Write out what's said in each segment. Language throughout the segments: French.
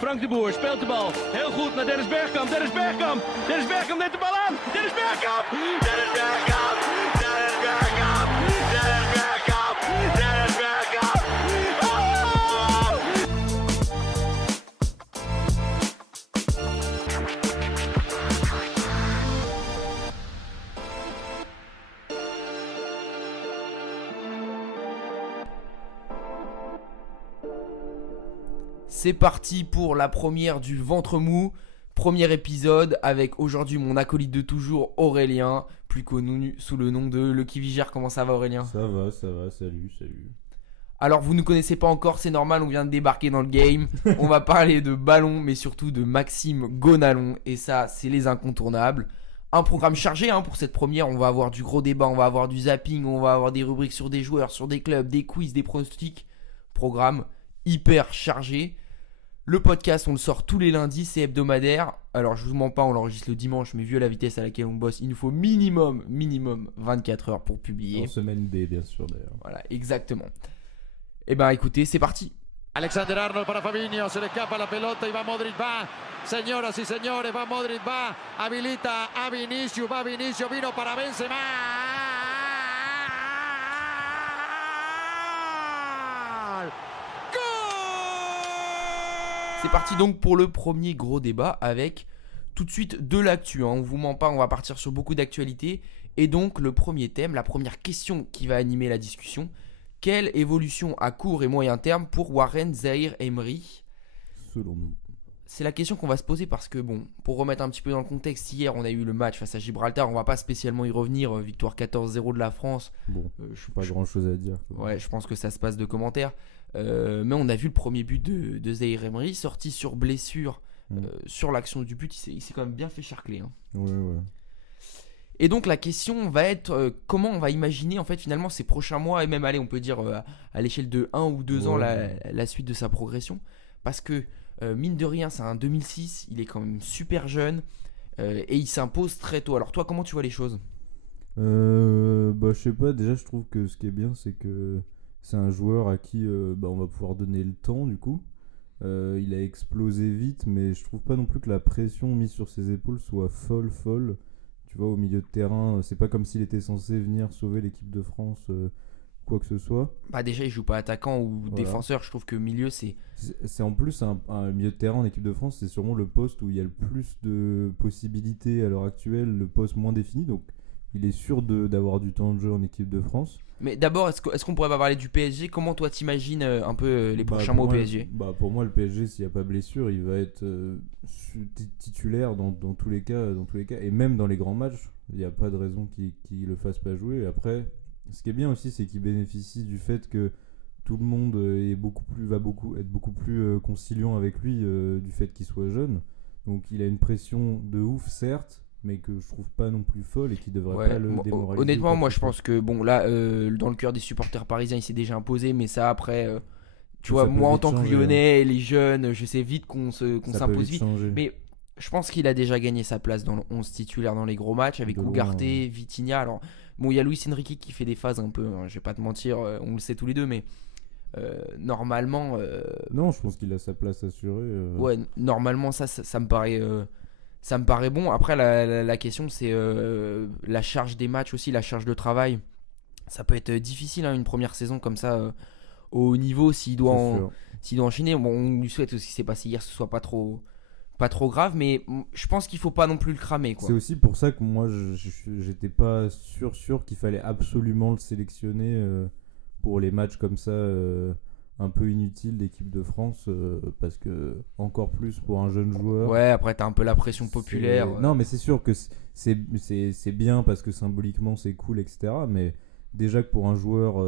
Frank de Boer speelt de bal. Heel goed naar Dennis Bergkamp. Dennis Bergkamp. Dennis Bergkamp neemt de bal aan. Dennis Bergkamp. Dennis Bergkamp. Dennis Bergkamp. Dennis Bergkamp. Dennis Bergkamp. Oh! C'est parti pour la première du ventre mou, premier épisode avec aujourd'hui mon acolyte de toujours Aurélien, plus connu sous le nom de Lucky Vigère. Comment ça va Aurélien ? Ça va, salut. Alors vous ne connaissez pas encore, c'est normal, on vient de débarquer dans le game. On va parler de ballon mais surtout de Maxime Gonalon et ça c'est les incontournables. Un programme chargé pour cette première, on va avoir du gros débat, on va avoir du zapping, on va avoir des rubriques sur des joueurs, sur des clubs, des quiz, des pronostics. Programme hyper chargé. Le podcast, on le sort tous les lundis, c'est hebdomadaire. Alors, je vous mens pas, on l'enregistre le dimanche, mais vu la vitesse à laquelle on bosse, il nous faut minimum 24 heures pour publier. En semaine D, bien sûr, d'ailleurs. Voilà, exactement. Eh ben, écoutez, c'est parti. Alexander-Arnold para Fabinho, se le escapa la pelota y va Modric, va. Señoras y señores, va Modric, va. Habilita a Vinicius, va Vinicius, vino para Benzema. C'est parti donc pour le premier gros débat avec tout de suite de l'actu. On vous ment pas, on va partir sur beaucoup d'actualités. Et donc le premier thème, la première question qui va animer la discussion. Quelle évolution à court et moyen terme pour Warren Zaïre-Emery ? Selon nous. C'est la question qu'on va se poser parce que pour remettre un petit peu dans le contexte, hier on a eu le match face à Gibraltar, on va pas spécialement y revenir, victoire 14-0 de la France. Bon, pas grand chose à dire. Quoi. Ouais, je pense que ça se passe de commentaires. Mais on a vu le premier but de Zaïre-Emery, sorti sur blessure sur l'action du but, il s'est quand même bien fait charcler. Ouais. Et donc la question va être comment on va imaginer en fait finalement ces prochains mois et même on peut dire à l'échelle de 1 ou 2 ans la suite de sa progression. Parce que mine de rien c'est un 2006, il est quand même super jeune et il s'impose très tôt. Alors toi comment tu vois les choses ? Je sais pas, déjà je trouve que ce qui est bien c'est que c'est un joueur à qui on va pouvoir donner le temps du coup. Il a explosé vite mais je trouve pas non plus que la pression mise sur ses épaules soit folle. Tu vois, au milieu de terrain, c'est pas comme s'il était censé venir sauver l'équipe de France, quoi que ce soit. Bah déjà, il joue pas attaquant ou défenseur. Je trouve que milieu, c'est en plus un milieu de terrain en équipe de France, c'est sûrement le poste où il y a le plus de possibilités à l'heure actuelle, le poste moins défini. Donc, il est sûr d'avoir du temps de jeu en équipe de France. Mais d'abord, est-ce qu'on pourrait pas parler du PSG ? Comment toi t'imagines un peu les prochains mois au PSG ? Pour moi, le PSG, s'il n'y a pas blessure, il va être titulaire dans tous les cas, et même dans les grands matchs, il n'y a pas de raison qu'il le fasse pas jouer. Et après, ce qui est bien aussi, c'est qu'il bénéficie du fait que tout le monde va être beaucoup plus conciliant avec lui du fait qu'il soit jeune. Donc, il a une pression de ouf, certes. Mais que je trouve pas non plus folle et qui devrait pas le démoraliser. Honnêtement, moi je pense que dans le cœur des supporters parisiens, il s'est déjà imposé, mais ça après, tu vois, moi en tant que Lyonnais, les jeunes, je sais vite qu'on s'impose vite. Mais je pense qu'il a déjà gagné sa place dans le 11 titulaire dans les gros matchs avec Ugarte, Vitinha. Alors, il y a Luis Enrique qui fait des phases un peu, je vais pas te mentir, on le sait tous les deux, mais normalement. Non, je pense qu'il a sa place assurée. Ouais, normalement, ça me paraît. Ça me paraît bon. Après, la question, c'est la charge des matchs aussi, la charge de travail. Ça peut être difficile, une première saison comme ça, au haut niveau, s'il doit enchaîner. Bon, on lui souhaite aussi ce qui s'est passé hier, ce soit pas trop grave, mais je pense qu'il faut pas non plus le cramer, quoi. C'est aussi pour ça que moi, j'étais pas sûr qu'il fallait absolument le sélectionner pour les matchs comme ça. Un peu inutile d'équipe de France parce que encore plus pour un jeune joueur. Ouais, après t'as un peu la pression populaire. Non, mais c'est sûr que c'est bien parce que symboliquement c'est cool, etc. Mais déjà que pour un joueur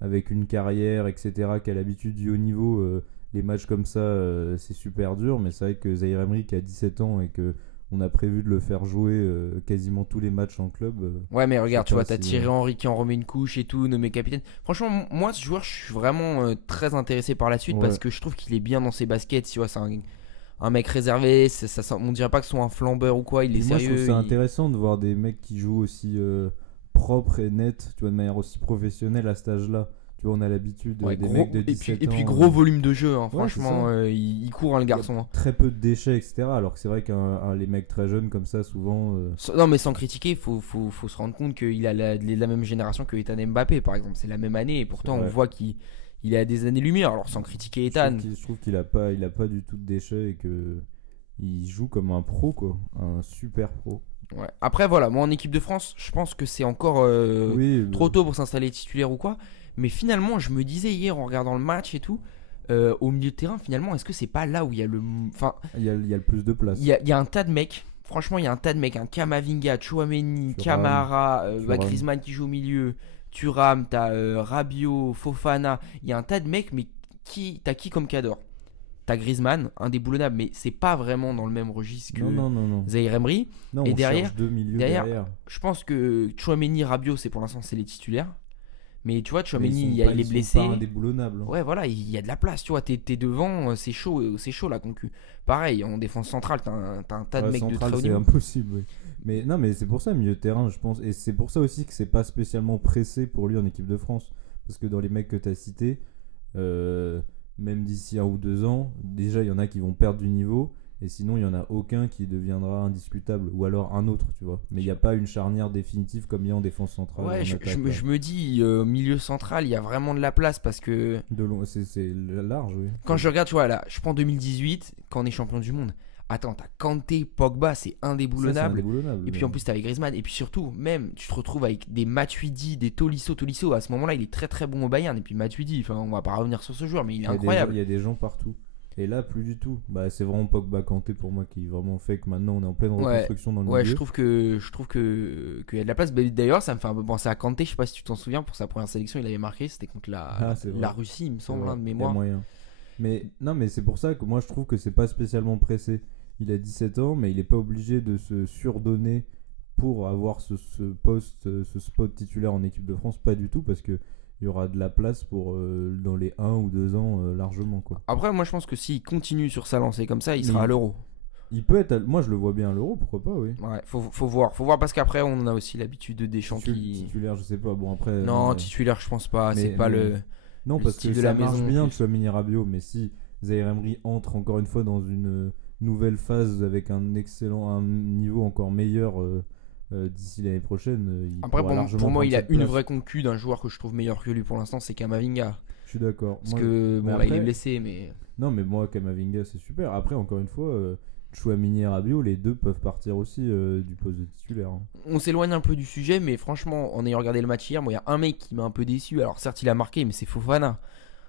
avec une carrière, etc., qui a l'habitude du haut niveau, les matchs comme ça, c'est super dur. Mais c'est vrai que Zaïre-Emery qui a 17 ans et que on a prévu de le faire jouer quasiment tous les matchs en club. Ouais, mais regarde, tu vois, t'as Thierry Henry qui en remet une couche et tout, nommé capitaine. Franchement, moi, ce joueur, je suis vraiment très intéressé par la suite parce que je trouve qu'il est bien dans ses baskets. Tu vois, c'est un mec réservé. On dirait pas que ce soit un flambeur ou quoi. Il est sérieux. Moi, je trouve ça intéressant de voir des mecs qui jouent aussi propres et nets, tu vois, de manière aussi professionnelle à cet âge-là. Tu vois, on a l'habitude Ouais, des gros, mecs de et 17 puis, ans. et puis gros volume de jeu, hein, Ouais, franchement, c'est ça. il court, hein, le garçon. Hein. Très peu de déchets, etc. Alors que c'est vrai que les mecs très jeunes comme ça, souvent. Non, mais sans critiquer, faut se rendre compte qu'il a la même génération que Ethan Mbappé, par exemple. C'est la même année, et pourtant C'est on vrai. voit qu'il est à des années-lumière. Alors sans critiquer Ethan, Je trouve qu'il a pas du tout de déchets et que il joue comme un pro, quoi. Un super pro. ouais. Après voilà, moi en équipe de France, je pense que c'est encore Oui, trop tôt pour s'installer titulaire ou quoi. Mais finalement, je me disais hier en regardant le match et tout, au milieu de terrain, finalement, est-ce que c'est pas là où il y a enfin, il y a le plus de place. il y a un tas de mecs. Franchement, il y a un tas de mecs, un Kamavinga, Chouameni, Thuram, Camara, Thuram. Griezmann qui joue au milieu, Thuram, t'as Rabiot, Fofana. Il y a un tas de mecs, mais t'as qui comme cadre? T'as Griezmann, indéboulonnable, mais c'est pas vraiment dans le même registre que Non. Zaïre Emery. Non, Et on derrière- cherche deux milieux derrière- derrière. Je pense que Chouameni, Rabiot, c'est pour l'instant c'est les titulaires. Mais tu vois, Mais Chouameni, ils il sont est pas blessé. indéboulonnables. Ouais, voilà, il y a de la place, tu vois. T'es devant, c'est chaud la concu. Pareil, en défense centrale, t'as un tas de Ouais, mecs de central, très haut c'est niveau. impossible, oui. Mais non, mais c'est pour ça, milieu de terrain, je pense. Et c'est pour ça aussi que c'est pas spécialement pressé pour lui en équipe de France. Parce que dans les mecs que tu as cités, même d'ici 1 ou 2 ans, déjà, il y en a qui vont perdre du niveau. Et sinon, il n'y en a aucun qui deviendra indiscutable. Ou alors un autre, tu vois. Mais il n'y a pas une charnière définitive comme il y a en défense centrale. Ouais, en je attaque, me dis, milieu central, il y a vraiment de la place parce que C'est large, oui. quand je regarde, tu vois, là, je prends 2018, quand on est champion du monde. Attends, t'as Kanté, Pogba, c'est Ça, c'est indéboulonnable. indéboulonnable. Et puis en plus, t'as avec Griezmann. Et puis surtout, même, tu te retrouves avec des Matuidi, des Tolisso. Tolisso, à ce moment-là, il est très très bon au Bayern. Et puis Matuidi, enfin, on va pas revenir sur ce joueur, mais il est incroyable. Il y a des gens partout. Et là, plus du tout. Bah, c'est vraiment Pogba Kanté pour moi qui vraiment fait que maintenant on est en pleine reconstruction dans le Ouais, milieu. je trouve qu'il y a de la place. Bah, d'ailleurs, ça me fait un peu penser à Kanté. Je sais pas si tu t'en souviens, pour sa première sélection, il avait marqué. C'était contre C'est vrai. la Russie, il me C'est semble, vrai, hein, de il y a mémoire. moyen. Mais non, mais c'est pour ça que moi je trouve que c'est pas spécialement pressé. Il a 17 ans, mais il est pas obligé de se surdonner pour avoir ce poste, ce spot titulaire en équipe de France. Pas du tout, parce que il y aura de la place pour dans les 1 ou 2 ans largement, quoi. Après, moi, je pense que s'il continue sur sa lancée comme ça, il Mais sera à l'Euro. Il peut être, moi je le vois bien à l'Euro, pourquoi pas, oui. Ouais, faut voir parce qu'après, on a aussi l'habitude de Deschamps qui. Titulaire, je sais pas. Bon après. Non, titulaire, je pense pas. C'est pas le. Non, le parce style que de ça la marche maison, bien en de plus. Chouamini Rabiot, mais si Zaïre Emery entre encore une fois dans une nouvelle phase avec un niveau encore meilleur d'ici l'année prochaine, il Après, pourra largement pour moi, prendre il a cette une place. vraie concu d'un joueur que je trouve meilleur que lui pour l'instant, c'est Kamavinga. Je suis d'accord. Parce Moi, que, bon, mais là, il est après- blessé, mais. Non, mais moi, Kamavinga, c'est super. Après, encore une fois, Chouamini et Rabiot, les deux peuvent partir aussi du poste de titulaire, hein. On s'éloigne un peu du sujet, mais franchement, en ayant regardé le match hier, moi, il y a un mec qui m'a un peu déçu. Alors, certes, il a marqué, mais c'est Fofana.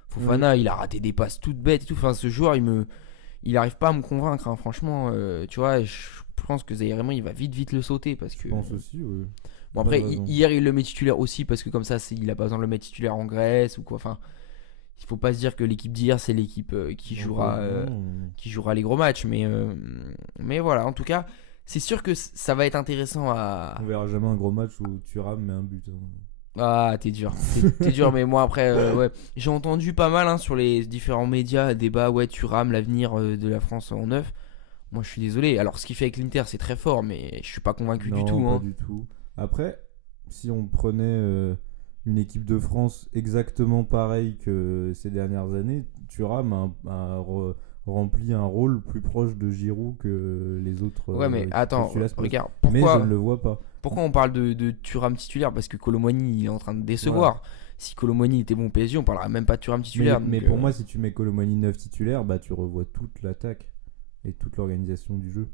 Fofana, il a raté des passes toutes bêtes et tout. Enfin, ce joueur, il arrive pas à me convaincre, hein. Franchement, tu vois, je pense que Zaïre Emery, il va vite le sauter parce que. Je pense aussi, oui. Bon, après, T'as raison. hier, il le met titulaire aussi parce que comme ça, il a pas besoin de le mettre titulaire en Grèce ou quoi. Enfin, il faut pas se dire que l'équipe d'hier, c'est l'équipe qui jouera les gros matchs. Mais voilà, en tout cas, c'est sûr que ça va être intéressant à. On verra jamais un gros match où Thuram met un but, hein. Ah, t'es dur. T'es dur, mais moi, après, ouais. J'ai entendu pas mal, hein, sur les différents médias, débat, ouais, Thuram, l'avenir de la France en neuf. Moi, je suis désolé. Alors, ce qu'il fait avec l'Inter, c'est très fort, mais je suis pas convaincu du Non, tout, pas hein. du tout. Après, si on prenait une équipe de France exactement pareille que ces dernières années, Thuram a rempli un rôle plus proche de Giroud que les autres. Ouais, mais attends, postulats se posent. regarde, Mais je pourquoi, ne le vois pas. pourquoi on parle de Thuram titulaire? Parce que Colomwani, il est en train de décevoir. Si Colomwani était bon au PSG, on parlera même pas de Thuram titulaire. Mais donc, pour moi, si tu mets Colomani 9 titulaire, bah tu revois toute l'attaque et toute l'organisation du jeu.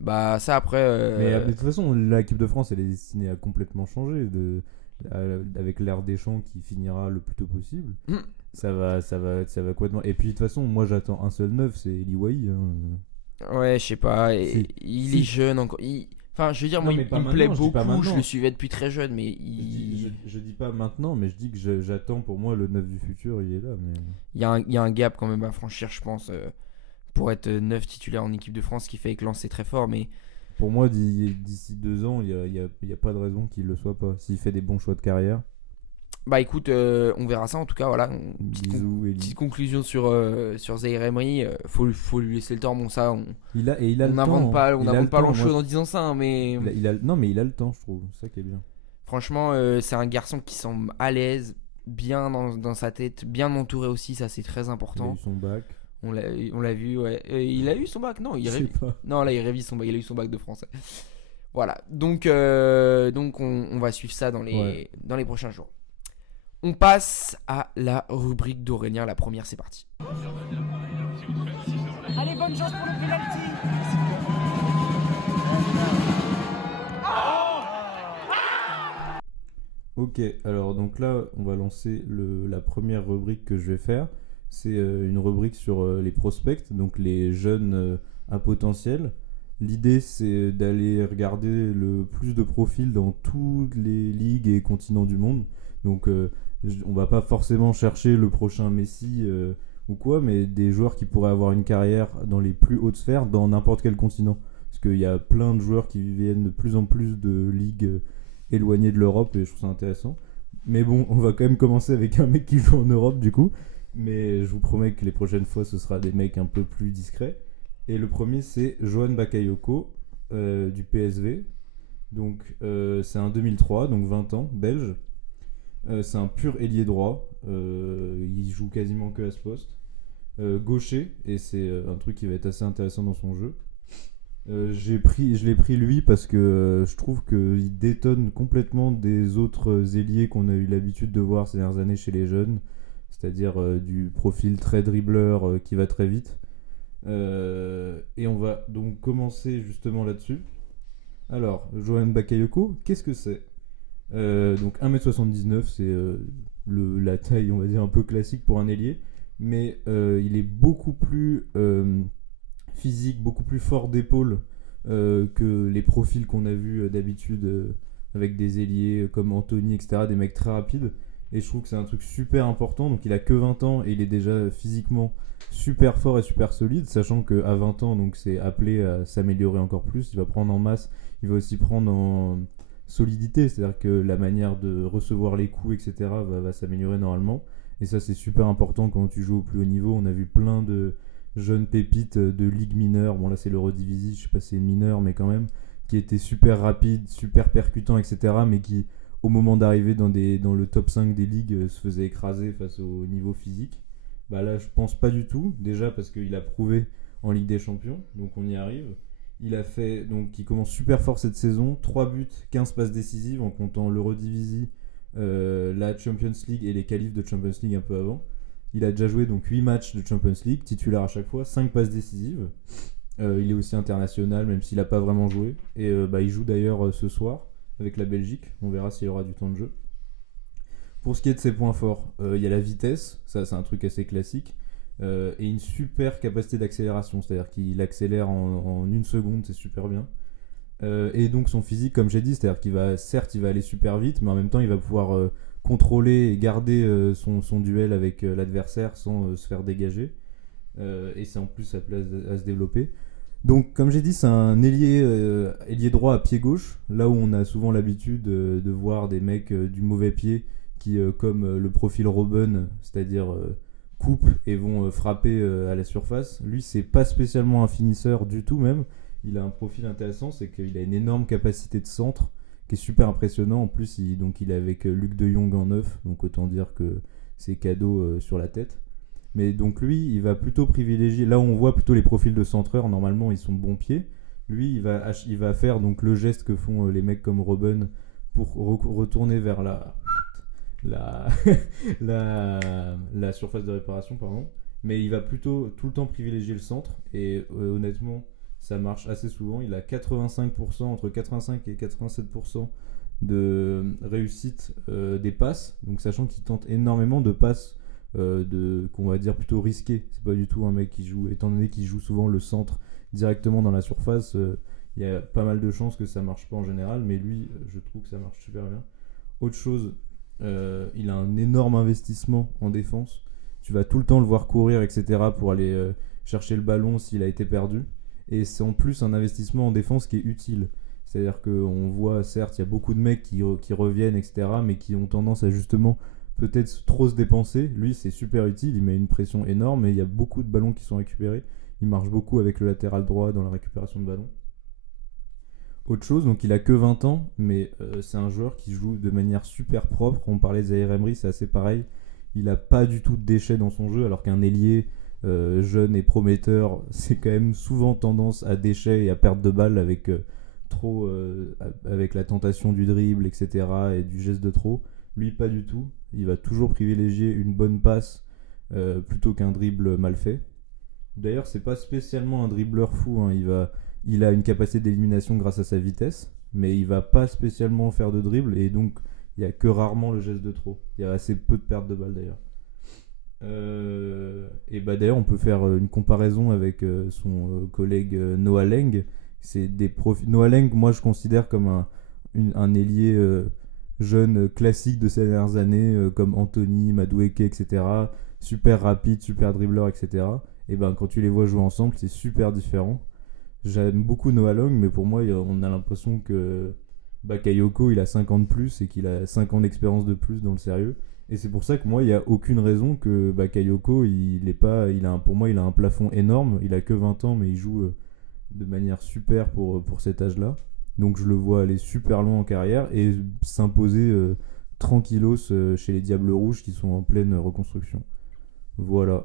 bah, ça après. Mais de toute façon, l'équipe de France, elle est destinée à complètement changer avec l'ère Deschamps qui finira le plus tôt possible. Mm. Ça va complètement. Et puis de toute façon, moi j'attends un seul neuf, c'est Eli Wahi, hein. Ouais, je sais pas. Si. Il Si. est jeune encore. Enfin, je veux dire, Non, moi, mais il pas me plaît maintenant, je dis pas beaucoup. Je maintenant. le suivais depuis très jeune, mais Je dis pas maintenant, mais je dis que j'attends pour moi le neuf du futur, il est là. Mais il y a un gap quand même à franchir, je pense, pour être neuf titulaire en équipe de France, qui fait que Lens c'est très fort. Mais pour moi, d'ici 2 ans, il y a pas de raison qu'il le soit pas. S'il fait des bons choix de carrière. bah écoute, on verra ça en tout cas. Voilà, Bisous, Eli. petite conclusion sur Zaïre Emery. Faut lui laisser le temps. Bon, ça, Il a on le temps, n'invente pas, hein. Il a le temps, l'eau-chaude moi, en disant ça, hein, mais non, mais il a le temps, je trouve. C'est ça qui est bien. franchement, c'est un garçon qui semble à l'aise. bien dans sa tête, bien entouré aussi, ça c'est très Il a important. eu son bac. On l'a vu, ouais. Il a eu son bac, non, Je sais pas. non, là il révise son bac, il a eu son bac de français. Voilà, donc on va suivre ça dans les prochains jours. On passe à la rubrique d'Aurélien, la première, c'est parti. Allez, bonne chance pour le penalty. Ok, alors donc là, on va lancer la première rubrique que je vais faire. C'est une rubrique sur les prospects, donc les jeunes à potentiel. L'idée, c'est d'aller regarder le plus de profils dans toutes les ligues et continents du monde. Donc, on va pas forcément chercher le prochain Messi ou quoi, mais des joueurs qui pourraient avoir une carrière dans les plus hautes sphères dans n'importe quel continent. Parce qu'il y a plein de joueurs qui viennent de plus en plus de ligues éloignées de l'Europe et je trouve ça intéressant. Mais bon, on va quand même commencer avec un mec qui joue en Europe du coup. Mais je vous promets que les prochaines fois, ce sera des mecs un peu plus discrets. Et le premier, c'est Johan Bakayoko du PSV. Donc, c'est un 2003, donc 20 ans, belge. C'est un pur ailier droit. Il joue quasiment que à ce poste. Gaucher, et c'est un truc qui va être assez intéressant dans son jeu. Je l'ai pris lui parce que je trouve qu'il détonne complètement des autres ailiers qu'on a eu l'habitude de voir ces dernières années chez les jeunes. C'est-à-dire du profil très dribbleur qui va très vite. Et on va donc commencer justement là-dessus. Alors, Johan Bakayoko, qu'est-ce que c'est Donc 1m79, c'est la taille, on va dire, un peu classique pour un ailier. Mais il est beaucoup plus physique, beaucoup plus fort d'épaule que les profils qu'on a vus d'habitude avec des ailiers comme Anthony, etc., des mecs très rapides. Et je trouve que c'est un truc super important. Donc il a que 20 ans et il est déjà physiquement super fort et super solide, sachant qu'à 20 ans, donc c'est appelé à s'améliorer encore plus. Il va prendre en masse, il va aussi prendre en solidité, c'est-à-dire que la manière de recevoir les coups, etc., va s'améliorer normalement. Et ça, c'est super important quand tu joues au plus haut niveau. On a vu plein de jeunes pépites de ligue mineure. Bon, là, c'est l'Eurodivisie, je sais pas si c'est une mineure, mais quand même, qui étaient super rapides, super percutants, etc., mais qui, au moment d'arriver dans le top 5 des ligues, se faisait écraser face au niveau physique. Bah là, je pense pas du tout. Déjà parce qu'il a prouvé en Ligue des Champions, donc on y arrive. Il commence super fort cette saison. 3 buts, 15 passes décisives en comptant l'Eurodivisie, la Champions League et les qualifs de Champions League un peu avant. Il a déjà joué donc 8 matchs de Champions League, titulaire à chaque fois, 5 passes décisives. Il est aussi international, même s'il n'a pas vraiment joué. Et il joue d'ailleurs ce soir avec la Belgique. On verra s'il y aura du temps de jeu. Pour ce qui est de ses points forts, il y a la vitesse, ça c'est un truc assez classique, et une super capacité d'accélération, c'est-à-dire qu'il accélère en 1 seconde, c'est super bien. Et donc son physique, comme j'ai dit, c'est-à-dire qu'il va, certes, il va aller super vite, mais en même temps, il va pouvoir contrôler et garder son duel avec l'adversaire sans se faire dégager. Et c'est en plus sa place à se développer. Donc, comme j'ai dit, c'est un ailier droit à pied gauche, là où on a souvent l'habitude de voir des mecs du mauvais pied qui, comme le profil Robben, c'est-à-dire coupent et vont frapper à la surface. Lui, c'est pas spécialement un finisseur du tout même. Il a un profil intéressant, c'est qu'il a une énorme capacité de centre qui est super impressionnant. En plus, il est avec Luc de Jong en neuf, donc autant dire que c'est cadeau sur la tête. Mais donc lui, il va plutôt privilégier, là où on voit plutôt les profils de centreurs, normalement ils sont de bon pied. Lui, il va faire donc le geste que font les mecs comme Robben pour retourner vers la surface de réparation, pardon. Mais il va plutôt tout le temps privilégier le centre, et honnêtement, ça marche assez souvent. Il a 85%, entre 85 et 87% de réussite des passes, donc sachant qu'il tente énormément de passes qu'on va dire plutôt risquées. C'est pas du tout un mec qui joue, étant donné qu'il joue souvent le centre directement dans la surface, il y a pas mal de chances que ça marche pas en général, mais lui, je trouve que ça marche super bien. Autre chose, il a un énorme investissement en défense. Tu vas tout le temps le voir courir, etc., pour aller chercher le ballon s'il a été perdu. Et c'est en plus un investissement en défense qui est utile. C'est-à-dire qu'on voit, certes, il y a beaucoup de mecs qui reviennent, etc., mais qui ont tendance à justement peut-être trop se dépenser. Lui, c'est super utile, il met une pression énorme et il y a beaucoup de ballons qui sont récupérés. Il marche beaucoup avec le latéral droit dans la récupération de ballons. autre chose. Donc il a que 20 ans, mais c'est un joueur qui joue de manière super propre. On parlait de Zaïre Emery, c'est assez pareil. Il a pas du tout de déchets dans son jeu, alors qu'un ailier jeune et prometteur, c'est quand même souvent tendance à déchets et à perte de balle avec avec la tentation du dribble, etc. et du geste de trop. Lui, pas du tout. Il va toujours privilégier une bonne passe plutôt qu'un dribble mal fait. D'ailleurs, c'est pas spécialement un dribbleur fou, hein. Il a une capacité d'élimination grâce à sa vitesse, mais il va pas spécialement faire de dribble, et donc il y a que rarement le geste de trop. Il y a assez peu de pertes de balles d'ailleurs. Et bah d'ailleurs, on peut faire une comparaison avec son collègue Noah Lang. Noah Lang, moi je considère comme un ailier jeune classique de ces dernières années, comme Anthony, Madueke, etc. Super rapide, super dribbleur, etc. Et ben quand tu les vois jouer ensemble, c'est super différent. J'aime beaucoup Noah Lang, mais pour moi, on a l'impression que Bakayoko, il a 50 de plus et qu'il a 5 ans d'expérience de plus dans le sérieux. Et c'est pour ça que moi, il n'y a aucune raison que Bakayoko, pour moi, il a un plafond énorme. Il a que 20 ans, mais il joue de manière super pour cet âge-là. Donc je le vois aller super loin en carrière et s'imposer tranquillos chez les Diables Rouges qui sont en pleine reconstruction. Voilà.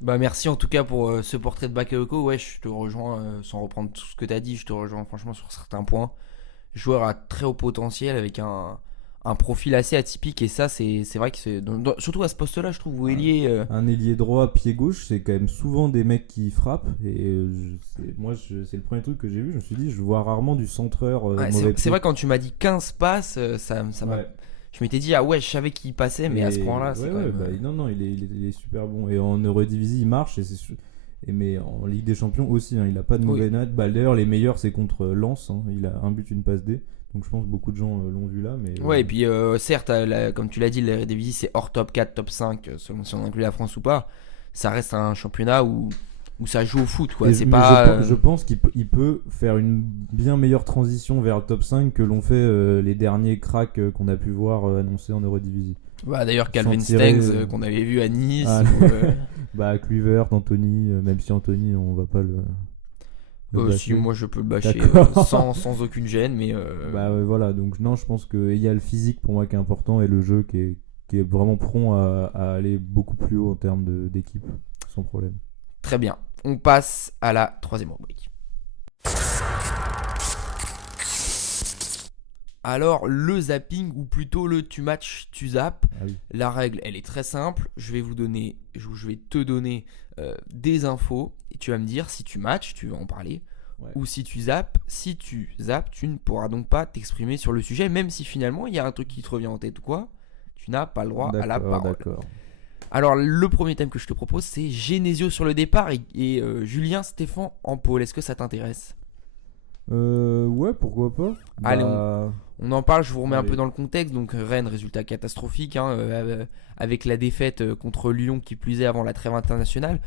Bah merci en tout cas pour ce portrait de Bakayoko. Ouais, je te rejoins sans reprendre tout ce que tu as dit, je te rejoins franchement sur certains points. Joueur à très haut potentiel avec un profil assez atypique, et ça c'est vrai que surtout à ce poste-là, je trouve, où ailier un ailier droit pied gauche, c'est quand même souvent des mecs qui frappent, et c'est le premier truc que j'ai vu. Je me suis dit, je vois rarement du centreur ouais, mauvais c'est pied. vrai, quand tu m'as dit 15 passes, ça m'a... Ouais. Je m'étais dit, ah ouais, je savais qu'il passait, mais à ce point-là, c'est ouais, quand même... non, il est super bon. Et en Eurodivisie, il marche, mais en Ligue des Champions aussi, hein, il a pas de mauvais notes. D'ailleurs, les meilleurs, c'est contre Lens, hein. Il a un but, une passe D. Donc je pense que beaucoup de gens l'ont vu là. Mais, ouais, et puis certes, comme tu l'as dit, l'Eredivisie, c'est hors top 4, top 5, selon si on inclut la France ou pas. Ça reste un championnat où ça joue au foot, quoi. C'est pas, je pense qu'il peut faire une bien meilleure transition vers le top 5 que l'ont fait les derniers cracks qu'on a pu voir annoncés en Eurodivisie. Bah, d'ailleurs, Calvin Sans tirer, Stengs, qu'on avait vu à Nice. Kluivert, Anthony, même si Anthony, on va pas le si, moi je peux le bâcher sans aucune gêne, mais voilà, donc non, je pense qu'il y a le physique pour moi qui est important, et le jeu qui est vraiment prompt à aller beaucoup plus haut en termes d'équipe, sans problème. Très bien, on passe à la troisième rubrique. Alors, le zapping, ou plutôt le tu match, tu zappes. Ah oui. La règle, elle est très simple. Je vais te donner des infos, et tu vas me dire si tu matches, tu vas en parler, Ouais. ou si tu zappes. Si tu zappes, tu ne pourras donc pas t'exprimer sur le sujet, même si finalement il y a un truc qui te revient en tête ou quoi. Tu n'as pas le droit à la parole. D'accord. Alors, le premier thème que je te propose, c'est Genesio sur le départ et Julien Stéphan en pôle. Est-ce que ça t'intéresse ? Ouais, pourquoi pas. Allez, on en parle, je vous remets un Allez. peu dans le contexte. Donc Rennes, résultat catastrophique, hein, avec la défaite contre Lyon, qui plus est avant la trêve internationale.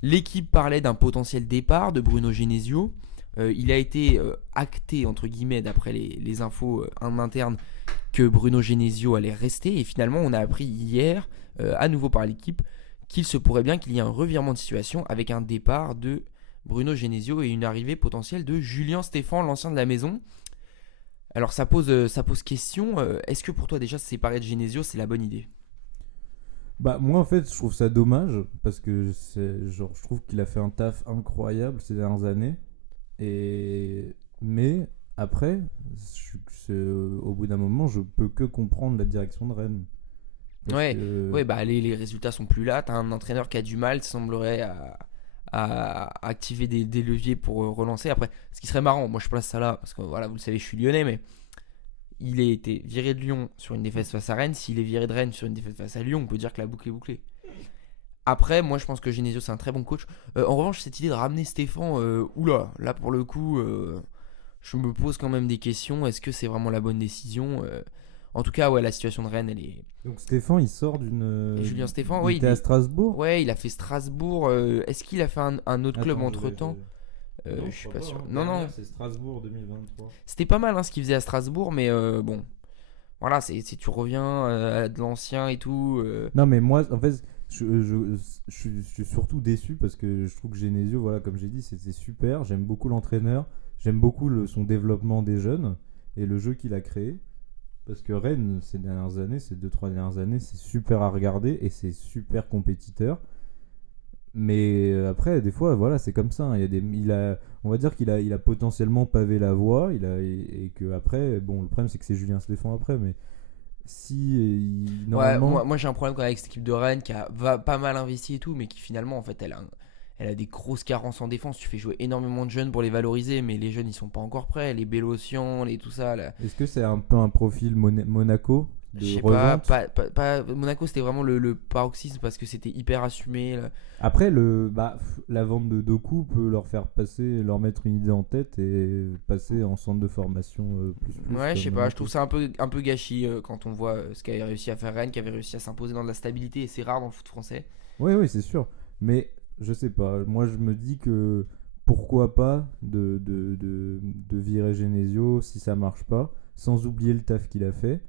L'équipe parlait d'un potentiel départ de Bruno Genesio. Il a été acté, entre guillemets, d'après les infos en interne, que Bruno Genesio allait rester. Et finalement, on a appris hier, à nouveau par l'équipe, qu'il se pourrait bien qu'il y ait un revirement de situation avec un départ de Bruno Genesio et une arrivée potentielle de Julien Stéphan, l'ancien de la maison. Alors ça pose question. Est-ce que pour toi déjà se séparer de Genesio, c'est la bonne idée ? Bah moi en fait je trouve ça dommage, parce que je trouve qu'il a fait un taf incroyable ces dernières années, mais après au bout d'un moment je peux que comprendre la direction de Rennes. Ouais, bah les résultats sont plus là. T'as un entraîneur qui a du mal, semblerait, à activer des leviers pour relancer. Après, ce qui serait marrant, moi je place ça là, parce que voilà, vous le savez, je suis lyonnais, mais il a été viré de Lyon sur une défaite face à Rennes. S'il est viré de Rennes sur une défaite face à Lyon, on peut dire que la boucle est bouclée. Après, moi je pense que Genesio c'est un très bon coach. En revanche, cette idée de ramener Stéphan, là pour le coup, je me pose quand même des questions. Est-ce que c'est vraiment la bonne décision ? En tout cas, ouais, la situation de Rennes, elle est... Donc Stéphan il sort d'une... Et Julien Stéphan, il oui, était à Strasbourg. Ouais, il a fait Strasbourg. Est-ce qu'il a fait un autre club Attends, entre-temps ? Non, Je suis pas sûr. hein. Non. C'est Strasbourg 2023. C'était pas mal, hein, ce qu'il faisait à Strasbourg, mais bon. Voilà, tu reviens à de l'ancien et tout. Non mais moi en fait je suis surtout déçu parce que je trouve que Genesio, voilà, comme j'ai dit, c'était super. J'aime beaucoup l'entraîneur, j'aime beaucoup son développement des jeunes et le jeu qu'il a créé. Parce que Rennes, ces 2-3 dernières années, c'est super à regarder et c'est super compétiteur. Mais après, des fois, voilà, c'est comme ça. Hein. On va dire qu'il a potentiellement pavé la voie. Et que après, bon, le problème c'est que c'est Julien Stéphan après, mais si normalement, Ouais, moi j'ai un problème quand même avec cette équipe de Rennes va pas mal investi et tout, mais qui finalement en fait elle a des grosses carences en défense. Tu fais jouer énormément de jeunes pour les valoriser, mais les jeunes ils sont pas encore prêts. Les Bélocian, tout ça là. est-ce que c'est un peu un profil Monaco de Je sais revente? pas, Monaco c'était vraiment le paroxysme parce que c'était hyper assumé là. Après, la vente de Doku peut leur mettre une idée en tête et passer en centre de formation plus. Ouais, je sais comme pas, je Monaco. trouve ça un peu gâchis quand on voit ce qu'avait réussi à faire Rennes, qui avait réussi à s'imposer dans de la stabilité, et c'est rare dans le foot français. Oui, oui, c'est sûr. Mais je sais pas. Moi, je me dis que pourquoi pas de virer Genesio si ça marche pas, sans oublier le taf qu'il a fait.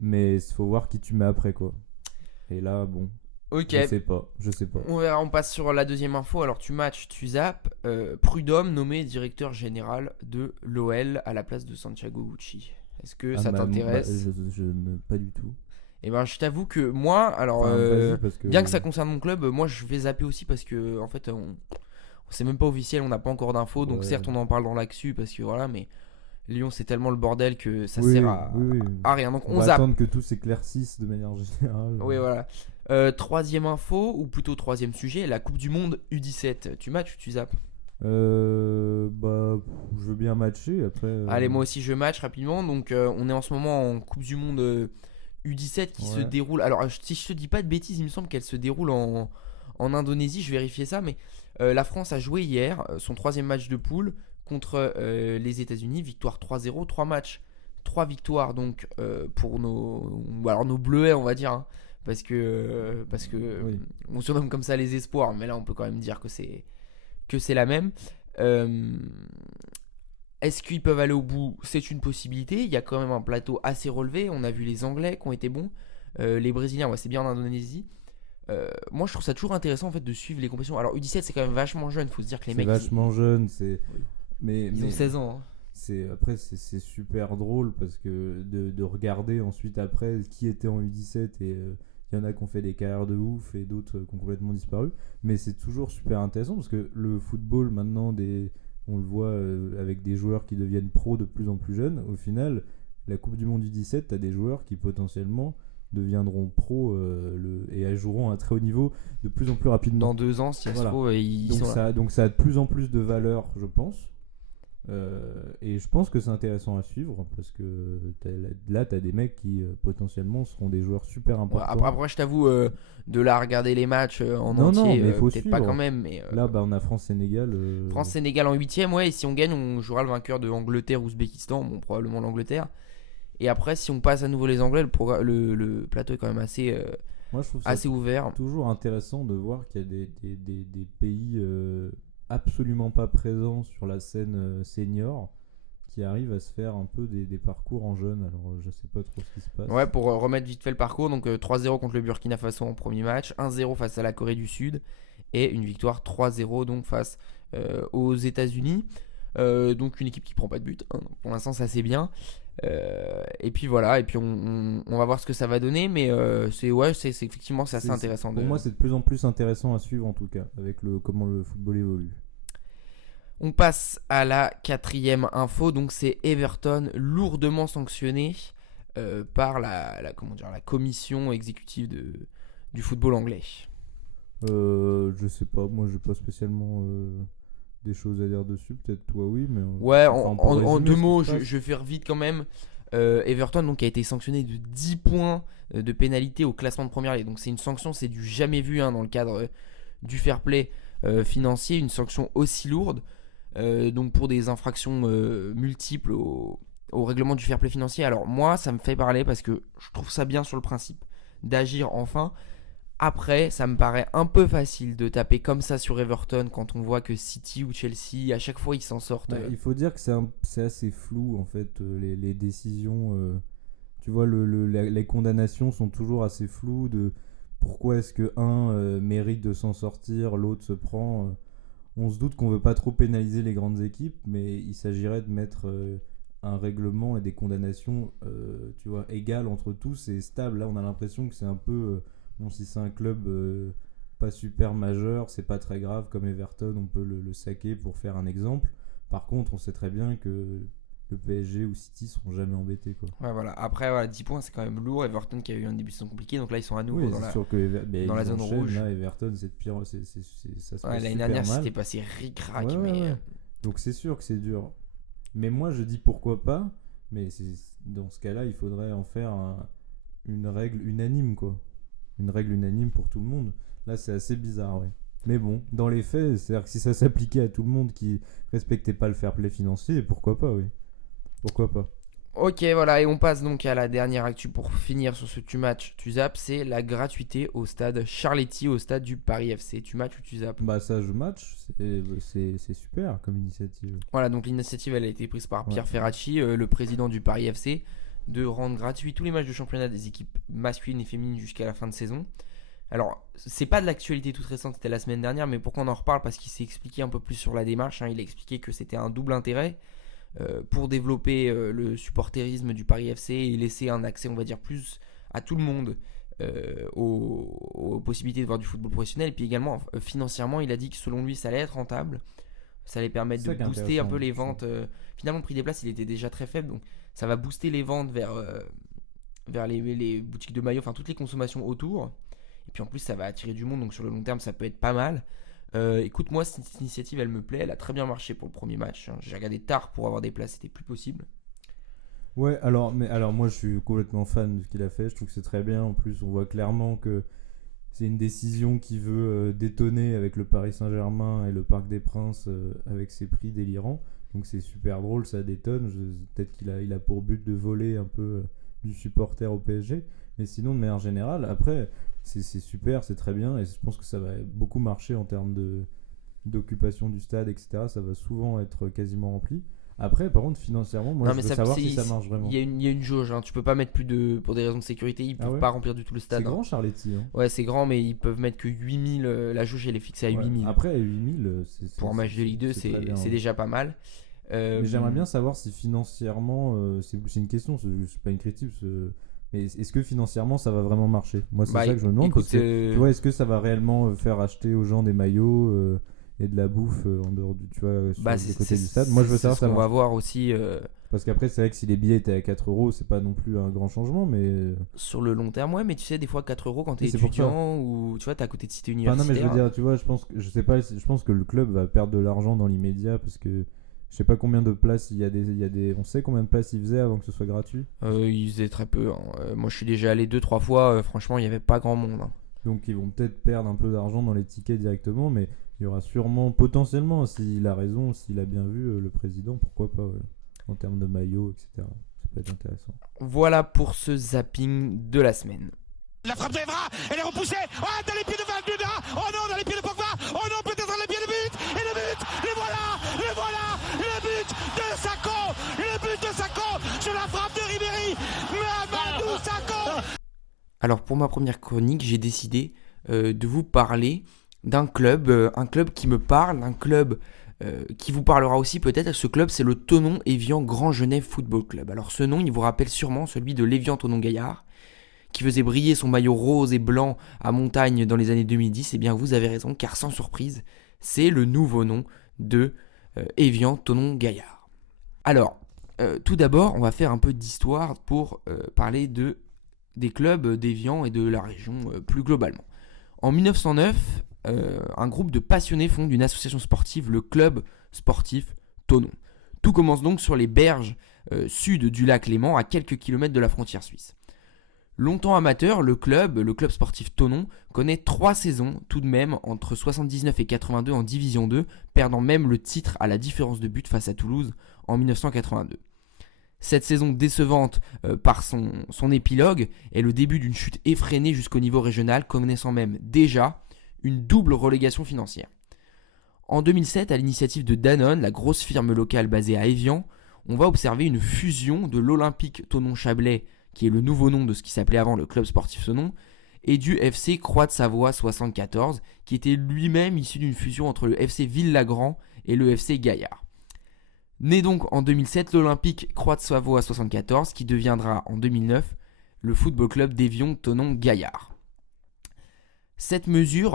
Mais il faut voir qui tu mets après, quoi. Et là, bon, Ok, je sais pas. on verra, on passe sur la deuxième info. Alors tu matches, tu zappes. Prud'homme nommé directeur général de l'OL à la place de Santiago Gucci. Est-ce que ça t'intéresse? Pas du tout. Eh ben, je t'avoue que moi, alors, Enfin, vas-y, parce que... bien que ça concerne mon club, moi je vais zapper aussi parce que en fait, c'est même pas officiel, on n'a pas encore d'infos. Donc Ouais. certes, on en parle dans l'actu parce que voilà, mais Lyon c'est tellement le bordel que ça Oui, sert à, oui, oui. à rien. Donc On on va zappe. attendre que tout s'éclaircisse de manière générale. Oui, voilà. Troisième info, ou plutôt troisième sujet, la Coupe du Monde U17. Tu matches ou tu zappes? Bah, je veux bien matcher après. Allez, moi aussi je match rapidement. Donc on est en ce moment en Coupe du Monde U17 qui se Ouais. déroule. Alors si je te dis pas de bêtises, il me semble qu'elle se déroule en Indonésie. Je vérifiais ça, mais la France a joué hier son troisième match de poule contre les États-Unis. Victoire 3-0, 3 matchs, 3 victoires donc pour nos bleuets, on va dire. Hein, parce que Oui. on surnomme comme ça les espoirs, mais là on peut quand même dire que c'est la même. Euh, Est-ce qu'ils peuvent aller au bout? C'est une possibilité. Il y a quand même un plateau assez relevé. On a vu les Anglais qui ont été bons. Les Brésiliens, ouais, c'est bien en Indonésie. Moi, je trouve ça toujours intéressant en fait de suivre les compétitions. Alors U17, c'est quand même vachement jeune. Faut se dire que les C'est mecs, vachement jeune, Oui. mais ils ont 16 ans. Hein. c'est super drôle parce que de regarder ensuite après qui était en U17 et il y en a qui ont fait des carrières de ouf et d'autres qui ont complètement disparu, mais c'est toujours super intéressant parce que le football maintenant on le voit avec des joueurs qui deviennent pros de plus en plus jeunes. Au final, la Coupe du Monde U17, t'as des joueurs qui potentiellement deviendront pros et joueront à un très haut niveau de plus en plus rapidement. Dans 2 ans, si ça se Voilà. trouve, ils Donc sont là. ça a de plus en plus de valeur, je pense. Et je pense que c'est intéressant à suivre parce que là, tu as des mecs qui potentiellement seront des joueurs super Ouais, importants. après, je t'avoue, de la regarder les matchs en Non, entier, mais faut peut-être pas suivre. quand même. Mais Là, on a France-Sénégal. France-Sénégal en 8ème, ouais. Et si on gagne, on jouera le vainqueur de Angleterre-Ouzbékistan. Bon, probablement l'Angleterre. Et après, si on passe à nouveau les Anglais, le plateau est quand même assez, Moi, je trouve ça assez ouvert. toujours intéressant de voir qu'il y a des pays absolument pas présents sur la scène senior qui arrivent à se faire un peu des parcours en jeunes. Alors, je sais pas trop ce qui se passe. Ouais, pour remettre vite fait le parcours, donc 3-0 contre le Burkina Faso en premier match, 1-0 face à la Corée du Sud et une victoire 3-0 donc face aux États-Unis. Donc une équipe qui prend pas de but. Hein. Pour l'instant, ça c'est bien. Et puis voilà, et puis on va voir ce que ça va donner, mais c'est effectivement c'est assez intéressant. Pour moi, c'est de plus en plus intéressant à suivre en tout cas, avec comment le football évolue. On passe à la quatrième info, donc c'est Everton lourdement sanctionné par comment dire, la commission exécutive du football anglais. Je sais pas, moi j'ai pas spécialement des choses à dire dessus, peut-être toi oui, mais... Ouais, enfin, on peut en résumer deux ce qui mots, se passe. je vais faire vite quand même. Everton donc, a été sanctionné de 10 points de pénalité au classement de première ligue. Donc c'est une sanction, c'est du jamais vu hein, dans le cadre du fair play financier, une sanction aussi lourde. Donc pour des infractions multiples au règlement du fair play financier. Alors moi, ça me fait parler parce que je trouve ça bien sur le principe d'agir enfin. Après, ça me paraît un peu facile de taper comme ça sur Everton quand on voit que City ou Chelsea, à chaque fois, ils s'en sortent. Bah, il faut dire que c'est assez flou en fait, les décisions. Tu vois, les condamnations sont toujours assez floues. pourquoi est-ce que un mérite de s'en sortir, l'autre se prend. On se doute qu'on veut pas trop pénaliser les grandes équipes, mais il s'agirait de mettre un règlement et des condamnations, tu vois, égales entre tous et stables. Là, on a l'impression que c'est un peu, bon, si c'est un club pas super majeur, c'est pas très grave. Comme Everton, on peut le saquer pour faire un exemple. Par contre, on sait très bien que le PSG ou City seront jamais embêtés, quoi. Ouais, voilà. Après, voilà, 10 points, c'est quand même lourd. Everton qui a eu un début de saison compliqué, donc là, ils sont à nouveau Oui, dans c'est la. sûr que dans la ils zone enchaînent, rouge. Là, Everton, c'est de pire, ça se Ouais, passe l'année super dernière, mal. c'était passé ric-rac, Ouais, mais. ouais. Donc c'est sûr que c'est dur. Mais moi, je dis pourquoi pas. Mais dans ce cas-là, il faudrait en faire une règle unanime, quoi. Une règle unanime pour tout le monde. Là, c'est assez bizarre, ouais. Mais bon, dans les faits, c'est-à-dire que si ça s'appliquait à tout le monde qui respectait pas le fair play financier, pourquoi pas, oui. Pourquoi pas. Ok, voilà, et on passe donc à la dernière actu pour finir sur ce tu match, tu zappes, c'est la gratuité au stade Charletti, au stade du Paris FC. Tu match ou tu zappes? Bah ça, je match, c'est super comme initiative. Voilà, donc l'initiative, elle a été prise par Pierre Ouais. Ferracci, le président du Paris FC, de rendre gratuit tous les matchs de championnat des équipes masculines et féminines jusqu'à la fin de saison. Alors, c'est pas de l'actualité toute récente, c'était la semaine dernière, mais pourquoi on en reparle? Parce qu'il s'est expliqué un peu plus sur la démarche, hein. Il a expliqué que c'était un double intérêt pour développer le supporterisme du Paris FC et laisser un accès, on va dire, plus à tout le monde aux possibilités de voir du football professionnel. Et puis également, financièrement, il a dit que selon lui, ça allait être rentable. Ça allait permettre C'est ça de qui est booster un peu les intéressant, ventes. Finalement, le prix des places, il était déjà très faible, donc ça va booster les ventes vers les boutiques de maillots, enfin toutes les consommations autour. Et puis en plus, ça va attirer du monde, donc sur le long terme, ça peut être pas mal. Écoute, moi, cette initiative, elle me plaît. Elle a très bien marché pour le premier match. J'ai regardé tard pour avoir des places, c'était plus possible. Ouais, alors moi je suis complètement fan de ce qu'il a fait, je trouve que c'est très bien. En plus, on voit clairement que c'est une décision qui veut détonner avec le Paris Saint-Germain et le Parc des Princes avec ses prix délirants. Donc c'est super drôle, ça détonne. Peut-être qu'il a pour but de voler un peu du supporter au PSG. Mais sinon, de manière générale, après, c'est super, c'est très bien. Et je pense que ça va beaucoup marcher en termes d'occupation du stade, etc. Ça va souvent être quasiment rempli. Après, par contre, financièrement, moi, Non, je mais veux savoir si ça marche vraiment. Il y a une jauge, hein. Tu peux pas mettre plus de. Pour des raisons de sécurité, ils peuvent ouais pas remplir du tout le stade. C'est hein. grand, Charletti. Hein. Ouais, c'est grand, mais ils peuvent mettre que 8000. La jauge, elle est fixée à 8000. Après, 8000, Pour un match de Ligue 2, très bien, c'est ouais. déjà pas mal. Mais j'aimerais bien savoir si financièrement, c'est une question, c'est pas une critique, mais est-ce que financièrement ça va vraiment marcher? Moi, c'est ça que je me demande. Écoute, Parce que, tu vois, est-ce que ça va réellement faire acheter aux gens des maillots et de la bouffe en dehors du, tu vois, sur les côtés du stade? Moi, je veux savoir ça. On va voir aussi Parce qu'après, c'est vrai que si les billets étaient à 4€, c'est pas non plus un grand changement, mais. sur le long terme, ouais, mais tu sais, des fois 4€ quand t'es Oui, c'est pour étudiant ou tu vois, t'es à côté de cité Enfin, non, universitaire. mais je veux dire, tu vois, je sais pas, je pense que le club va perdre de l'argent dans l'immédiat parce que je sais pas combien de places il y a des, on sait combien de places il faisait avant que ce soit gratuit. Ils faisaient très peu. Hein. Moi, je suis déjà allé 2-3 fois. Franchement, il y avait pas grand monde. Hein. Donc ils vont peut-être perdre un peu d'argent dans les tickets directement, mais il y aura sûrement, potentiellement, s'il a raison, s'il a bien vu le président, pourquoi pas, ouais, en termes de maillot, etc. Ça peut être intéressant. Voilà pour ce zapping de la semaine. La frappe de Evra, elle est repoussée. Oh, dans les pieds de Valbuena. Oh non, dans les pieds de Pogba. Oh non, peut-être dans les pieds de but. Et le but, le voilà, le but de Sakho. Le but de Sakho sur la frappe de Ribéry. Mamadou Sakho. Alors, pour ma première chronique, j'ai décidé de vous parler d'un club, un club qui me parle, un club qui vous parlera aussi peut-être. Ce club, c'est le Thonon-Évian Grand Genève Football Club. Alors, ce nom, il vous rappelle sûrement celui de l'Évian Thonon-Gaillard, qui faisait briller son maillot rose et blanc à Montagne dans les années 2010, eh bien vous avez raison, car sans surprise, c'est le nouveau nom de Évian Thonon-Gaillard. Alors, tout d'abord, on va faire un peu d'histoire pour parler des clubs d'Évian et de la région plus globalement. En 1909, un groupe de passionnés fonde une association sportive, le Club Sportif Thonon. Tout commence donc sur les berges sud du lac Léman, à quelques kilomètres de la frontière suisse. Longtemps amateur, le club sportif Thonon, connaît 3 saisons tout de même entre 79 et 82 en Division 2, perdant même le titre à la différence de but face à Toulouse en 1982. Cette saison décevante par son épilogue est le début d'une chute effrénée jusqu'au niveau régional, connaissant même déjà une double relégation financière. En 2007, à l'initiative de Danone, la grosse firme locale basée à Évian, on va observer une fusion de l'Olympique Thonon-Chablais, qui est le nouveau nom de ce qui s'appelait avant le Club Sportif Thonon, et du FC Croix de Savoie 74, qui était lui-même issu d'une fusion entre le FC Villagrand et le FC Gaillard. Né donc en 2007, l'Olympique Croix de Savoie 74, qui deviendra en 2009 le football club d'Évian Thonon Gaillard. Cette mesure,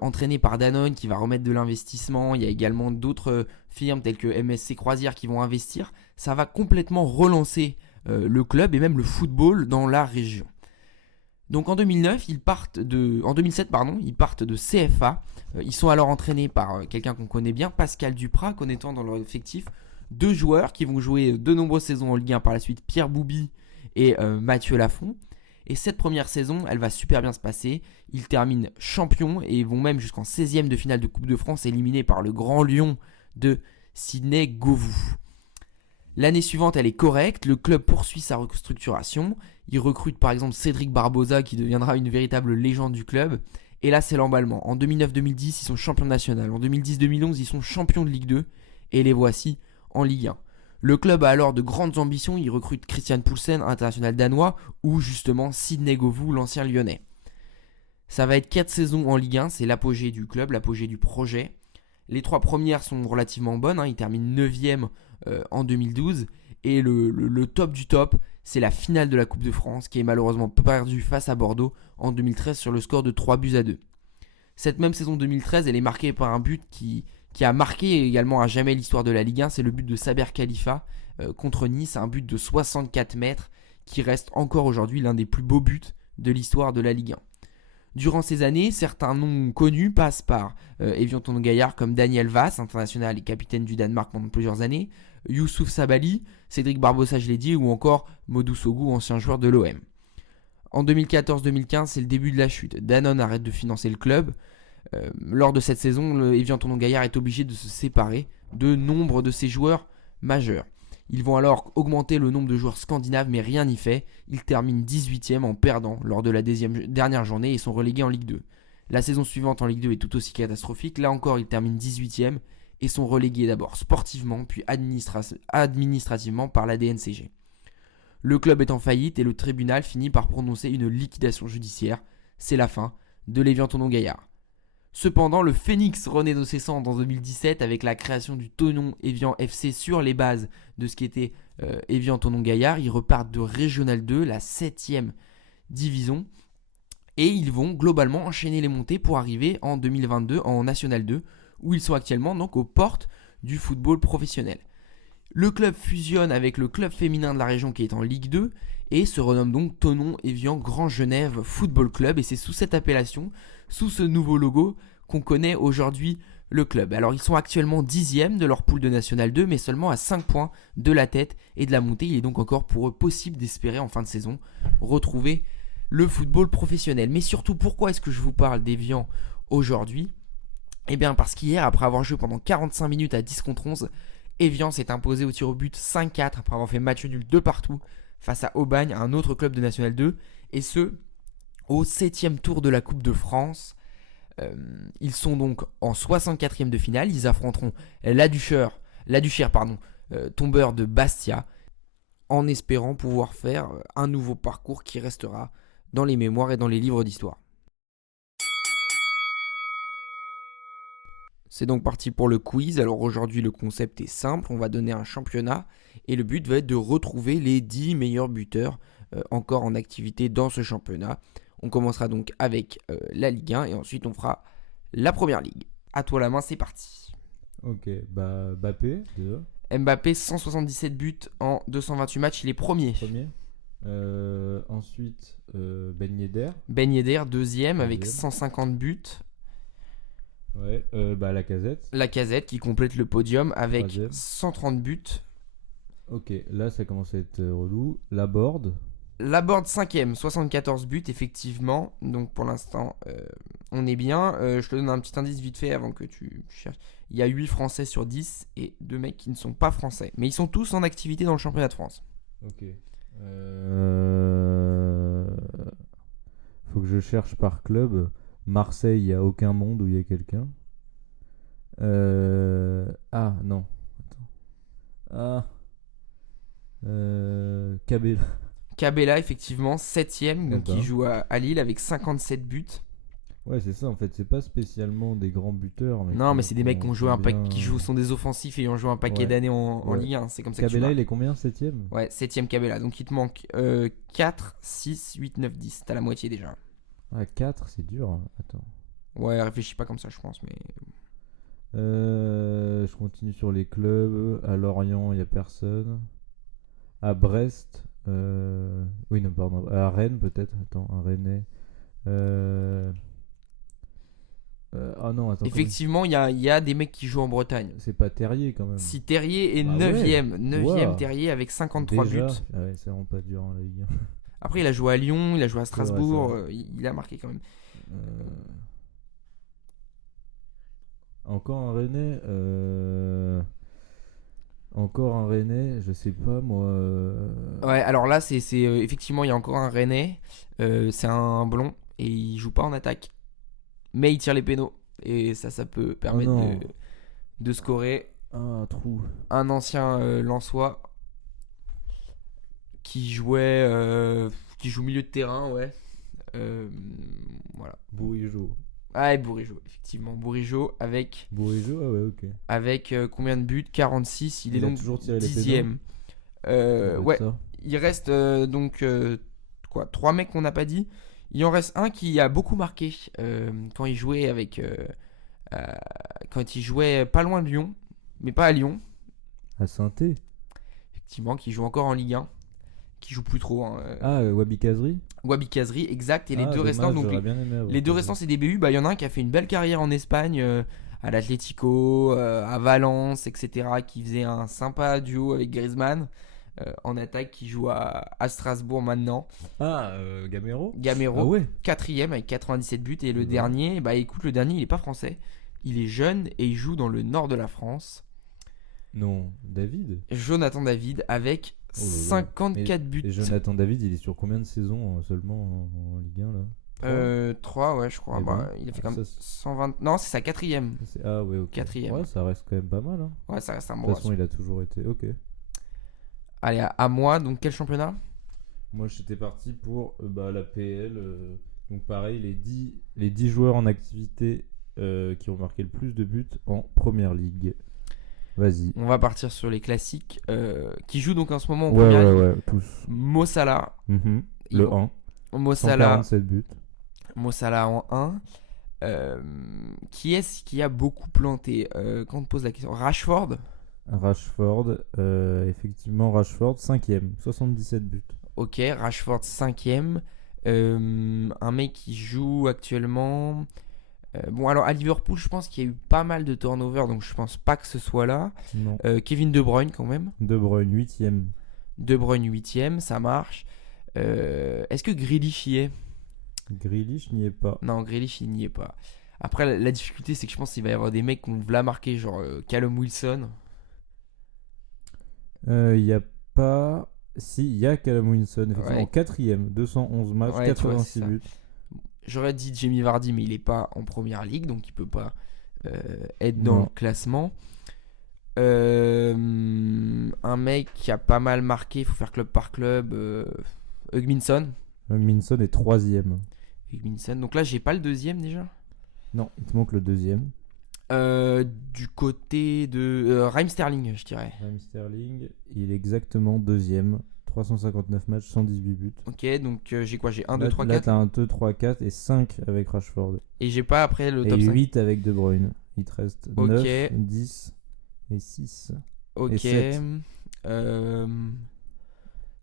entraînée par Danone qui va remettre de l'investissement, il y a également d'autres firmes telles que MSC Croisière qui vont investir, ça va complètement relancer le club et même le football dans la région. Donc en 2007, ils partent de CFA. Ils sont alors entraînés par quelqu'un qu'on connaît bien, Pascal Duprat, connaissant dans leur effectif 2 joueurs qui vont jouer de nombreuses saisons en Ligue 1 par la suite, Pierre Boubi et Mathieu Lafont. Et cette première saison, elle va super bien se passer. Ils terminent champions et vont même jusqu'en 16e de finale de Coupe de France, éliminés par le Grand Lyon de Sidney Govou. L'année suivante, elle est correcte. Le club poursuit sa restructuration. Il recrute par exemple Cédric Barbosa qui deviendra une véritable légende du club. Et là, c'est l'emballement. En 2009-2010, ils sont champions nationaux. En 2010-2011, ils sont champions de Ligue 2. Et les voici en Ligue 1. Le club a alors de grandes ambitions. Il recrute Christian Poulsen, international danois, ou justement Sidney Govou, l'ancien lyonnais. Ça va être 4 saisons en Ligue 1. C'est l'apogée du club, l'apogée du projet. Les 3 premières sont relativement bonnes. Ils terminent 9e en 2012. Et le top du top, c'est la finale de la Coupe de France qui est malheureusement perdue face à Bordeaux en 2013 sur le score de 3-2. Cette même saison 2013, elle est marquée par un but qui a marqué également à jamais l'histoire de la Ligue 1. C'est le but de Saber Khalifa contre Nice, un but de 64 mètres qui reste encore aujourd'hui l'un des plus beaux buts de l'histoire de la Ligue 1. Durant ces années, certains noms connus passent par Évian Thonon Gaillard comme Daniel Vass, international et capitaine du Danemark pendant plusieurs années, Youssouf Sabali, Cédric Barbosa, je l'ai dit, ou encore Modou Sogou, ancien joueur de l'OM. En 2014-2015, c'est le début de la chute. Danone arrête de financer le club. Lors de cette saison, Évian Thonon Gaillard est obligé de se séparer de nombre de ses joueurs majeurs. Ils vont alors augmenter le nombre de joueurs scandinaves, mais rien n'y fait. Ils terminent 18e en perdant lors de la dernière journée et sont relégués en Ligue 2. La saison suivante en Ligue 2 est tout aussi catastrophique. Là encore, ils terminent 18e et sont relégués d'abord sportivement, puis administrativement par la DNCG. Le club est en faillite et le tribunal finit par prononcer une liquidation judiciaire. C'est la fin de l'Évian Thonon Gaillard. Cependant, le Phénix renaît de ses cendres en 2017 avec la création du Thonon Évian FC sur les bases de ce qui était Évian Thonon Gaillard. Ils repartent de Régional 2, la 7e division, et ils vont globalement enchaîner les montées pour arriver en 2022 en National 2, où ils sont actuellement donc aux portes du football professionnel. Le club fusionne avec le club féminin de la région qui est en Ligue 2 et se renomme donc Thonon Évian Grand Genève Football Club, et c'est sous cette appellation, sous ce nouveau logo, qu'on connaît aujourd'hui le club. Alors ils sont actuellement 10e de leur poule de National 2, mais seulement à 5 points de la tête et de la montée. Il est donc encore pour eux possible d'espérer en fin de saison retrouver le football professionnel. Mais surtout, pourquoi est-ce que je vous parle d'Évian aujourd'hui ? Eh bien parce qu'hier, après avoir joué pendant 45 minutes à 10 contre 11, Évian s'est imposé au tir au but 5-4 après avoir fait match nul de partout face à Aubagne, un autre club de National 2, et ce, au 7e tour de la Coupe de France. Ils sont donc en 64e de finale. Ils affronteront la Duchère, tombeur de Bastia, en espérant pouvoir faire un nouveau parcours qui restera dans les mémoires et dans les livres d'histoire. C'est donc parti pour le quiz. Alors aujourd'hui, le concept est simple. On va donner un championnat et le but va être de retrouver les 10 meilleurs buteurs encore en activité dans ce championnat. On commencera donc avec la Ligue 1 et ensuite on fera la Première Ligue. À toi la main, c'est parti. Ok, bah Mbappé, déjà. Mbappé, 177 buts en 228 matchs, il est premier. Ensuite, Ben Yedder. Ben Yedder, deuxième avec 150 buts. Ouais, Lacazette. Lacazette qui complète le podium avec Troisième. 130 buts. Ok, là ça commence à être relou. Laborde. Laborde 5ème, 74 buts effectivement. Donc pour l'instant, on est bien. Je te donne un petit indice vite fait avant que tu cherches. Il y a 8 Français sur 10 et 2 mecs qui ne sont pas français. Mais ils sont tous en activité dans le championnat de France. Ok. Faut que je cherche par club. Marseille, il n'y a aucun monde où il y a quelqu'un. Ah, non. Attends. Ah. Cabella. Cabella, effectivement, 7ème, donc Eh ben. il joue à Lille avec 57 buts. Ouais, c'est ça en fait, c'est pas spécialement des grands buteurs. Non, mais c'est des mecs qui ont joué qui jouent sont des offensifs et ont joué un paquet Ouais. d'années en Ouais. Ligue 1. C'est comme ça que tu Cabella, marques. il est combien 7ème? Ouais, 7ème Cabella. Donc il te manque 4, 6, 8, 9, 10. T'as la moitié déjà. Ah, 4, c'est dur. Hein. Attends. Ouais, réfléchis pas comme ça, je pense. Mais Je continue sur les clubs. À Lorient, il n'y a personne. À Brest. Oui, non, pardon. À Rennes, peut-être. Attends, un Rennais. Ah non, attends. effectivement, il y a des mecs qui jouent en Bretagne. C'est pas Terrier quand même. Si Terrier est Bah 9ème, ouais. 9ème Wow. Terrier avec 53 Déjà buts. Ah ouais, ça rend pas dur en Ligue 1. Après, il a joué à Lyon, il a joué à Strasbourg. c'est vrai. Il a marqué quand même. Encore un Rennais. Encore un Rennais, je sais pas moi. Ouais, alors là, c'est effectivement, il y a encore un Rennais. C'est un blond et il joue pas en attaque. Mais il tire les pénaux. Et ça peut permettre non. de scorer. Ah, un trou. Un ancien Lensois qui joue milieu de terrain, ouais. Voilà. Bourigeau. Ah, et Bourigeau, effectivement. Bourigeau Bourigeau, ah ouais, ok. avec combien de buts? 46. Il est Il a donc toujours tiré les 10ème. Ça doit être Ouais, ça. il reste donc 3 mecs qu'on n'a pas dit. Il en reste un qui a beaucoup marqué quand il jouait quand il jouait pas loin de Lyon, mais pas à Lyon. À Saint-Étienne. Effectivement, qui joue encore en Ligue 1, qui joue plus trop. Wabi Kazri. Wabi Kazri, exact. Et les deux dommage, restants, donc j'aurais bien aimé avoir les deux Kazri. restants, c'est des BU. Bah, il y en a un qui a fait une belle carrière en Espagne, à l'Atlético, à Valence, etc. Qui faisait un sympa duo avec Griezmann en attaque, qui joue à Strasbourg maintenant. Gamero. Gamero, Ah ouais. 4ème avec 97 buts. Et le Ouais. dernier, bah écoute, le dernier, il est pas français. Il est jeune et il joue dans le nord de la France. Non, David. Jonathan David avec Oh là là. 54 buts. Et Jonathan David, il est sur combien de saisons seulement en Ligue 1 là? 3, ouais, je crois. Eh Bah, ben, il a fait ah, comme ça, c'est- 120. Non, c'est sa 4ème. Ah ouais, ok. 4ème. Ouais, ça reste quand même pas mal. Hein. Ouais, ça reste un De bon toute façon, ratio. il a toujours été. Ok. Allez, à moi, donc quel championnat? Moi, j'étais parti pour la PL. Donc, pareil, les 10 joueurs en activité qui ont marqué le plus de buts en première ligue. Vas-y. On va partir sur les classiques qui jouent donc en ce moment en Ouais, première ligue. ouais, tous. Mo Salah. Mhm. Ils Le vont- 1. Mo Salah 147 buts. Mo Salah en 1. Qui est-ce qui a beaucoup planté quand on te pose la question? Rashford. Rashford, effectivement, Rashford, 5ème, 77 buts. Ok, Rashford 5ème. Un mec qui joue actuellement. Bon, alors à Liverpool, je pense qu'il y a eu pas mal de turnover, donc je pense pas que ce soit là. Non. Kevin De Bruyne, quand même. De Bruyne, 8ème. De Bruyne 8ème, ça marche. Est-ce que Grealish y est? Grealish n'y est pas. Non, Grealish il n'y est pas. Après, la difficulté, c'est que je pense qu'il va y avoir des mecs qui vont la marquer, genre Callum Wilson. Il n'y a pas. Si, il y a Callum Wilson, effectivement, Ouais. en 4ème, 211 matchs, Ouais, tu vois, 86 c'est ça. buts. J'aurais dit Jamie Vardy, mais il est pas en première ligue, donc il peut pas être dans Non. le classement. Un mec qui a pas mal marqué, il faut faire club par club. Hugminson. Minson est 3ème. Hugminson. Donc là, j'ai pas le deuxième déjà. Non, il te manque le 2ème. Du côté de Raheem Sterling, je dirais. Raheem Sterling, il est exactement 2ème. 359 matchs, 118 buts. Ok, donc j'ai quoi? J'ai 1, 2, Là, 3, là 4. t'as un 2, 3, 4 et 5 avec Rashford. Et j'ai pas après le Et top 5. 8 avec De Bruyne. Il te reste Ok. 9, 10 et 6. Ok. et 7.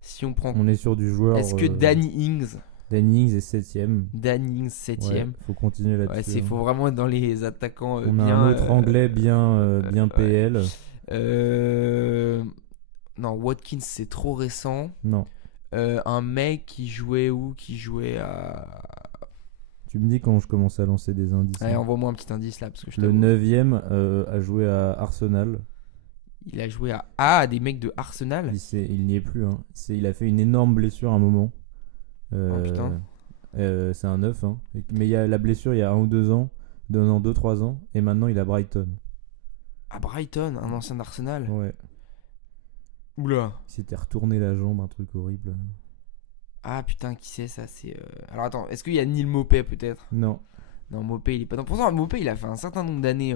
Si on prend. On est sur du joueur. Est-ce que Danny Ings? Danny Ings est 7ème. Danny Ings 7ème. Ouais, faut continuer Ouais, là-dessus. hein. faut vraiment être dans les attaquants On bien. a un autre anglais bien PL. Non, Watkins, c'est trop récent. Non. Un mec qui jouait où? Qui jouait à. Tu me dis quand je commence à lancer des indices. Allez, hein. envoie-moi un petit indice là. Parce que je Le t'avoue. 9ème a joué à Arsenal. Il a joué à. Ah, des mecs de Arsenal. Il n'y est plus. Hein. Il a fait une énorme blessure à un moment. Oh, putain. C'est un 9. Hein. Mais il y a la blessure il y a 1 ou 2 ans. Dans 2-3 ans. Et maintenant il a Brighton. À Brighton, un ancien d'Arsenal. Ouais. Oula. Il s'était retourné la jambe, un truc horrible. Ah putain, qui c'est ça? C'est. Alors attends, est-ce qu'il y a Neil Maupay peut-être? Non. Non, Maupay il est pas. Non, pourtant, Maupay il a fait un certain nombre d'années